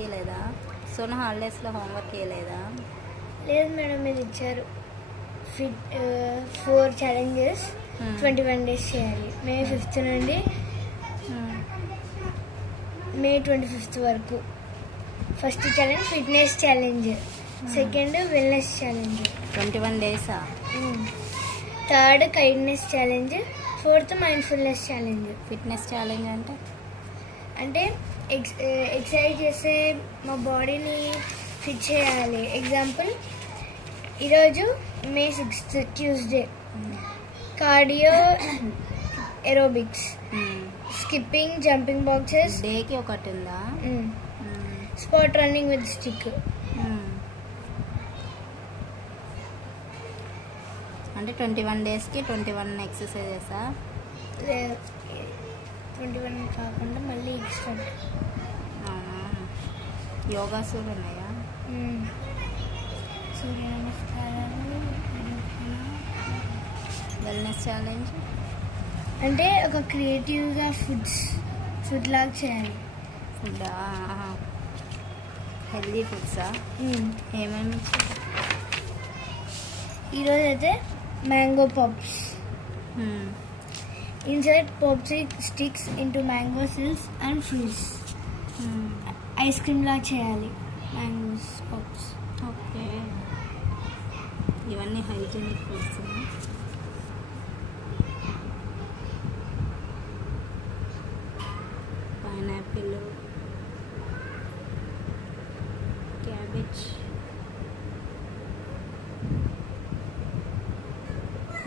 ఇవ్వలేదా? సోనా హాలిడేస్లో హోంవర్క్ ఇవ్వలేదా? లేదు మేడం, మీరు ఇచ్చారు. 4 challenges 21 days చేయాలి. మే 5th నుండి మే 25th వరకు. First challenge fitness challenge, second wellness challenge. 21 డేసా? Third kindness challenge, fourth mindfulness challenge. Fitness challenge అంటే ఎక్సర్సైజ్ చేస్తే మా బాడీని ఫిట్ చేయాలి. ఎగ్జాంపుల్, ఈరోజు May 6th Tuesday cardio aerobics, skipping, jumping boxes. డేకి ఒకటి ఉందా? Spot running with stick. అంటే 21 డేస్కి 21 ఎక్సర్సైజెసా? 21 కాకుండా మళ్ళీ ఎక్స్ట్రా. యోగాస్ కూడా ఉన్నాయా? సూర్య నమస్కారాలు. వెల్నెస్ ఛాలెంజ్ అంటే ఒక క్రియేటివ్గా ఫుడ్ లాగా చేయాలి. ఫుడ్డా? హెల్దీ ఫుడ్సా? ఏమేమి ఇచ్చారు? ఈరోజు అయితే mango pups. Insert pop sticks into mango seeds and fruits. Ice cream లాగా చేయాలి మ్యాంగోస్ పప్స్. ఓకే, ఇవన్నీ హైజీనిక్ ఫుడ్స్. Pineapple, cabbage.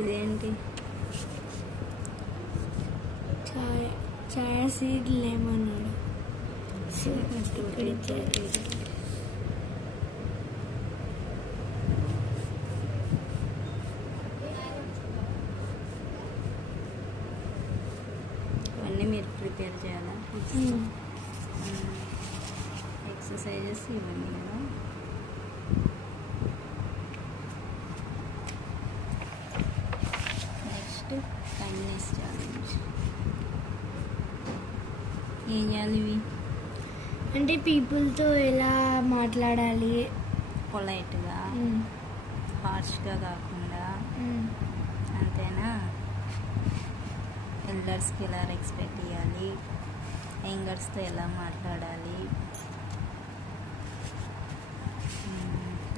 ఇదేంటి? Chaya seed lemon. ఇవన్నీ మీరు ప్రిపేర్ చేయాలా? ఎక్సర్సైజెస్ ఇవన్నీ కదా. Next kindness challenge. ఏం చేయాలి ఇవి? అంటే పీపుల్తో ఎలా మాట్లాడాలి, పొలైట్గా, హార్ష్గా కాకుండా. అంతేనా? ఎల్డర్స్కి ఎలా రెస్పెక్ట్ ఇవ్వాలి, యంగర్స్తో ఎలా మాట్లాడాలి.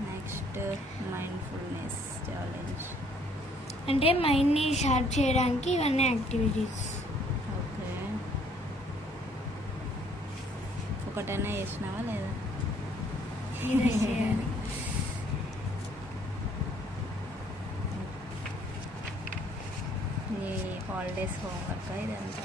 Next mindfulness challenge. అంటే మైండ్ని షార్ప్ చేయడానికి ఇవన్నీ యాక్టివిటీస్. ఓకే, ఒకటైనా చేసినావా లేదా? చేయాలి. ఈ హాలిడేస్ హోంవర్క్ ఇదంతా.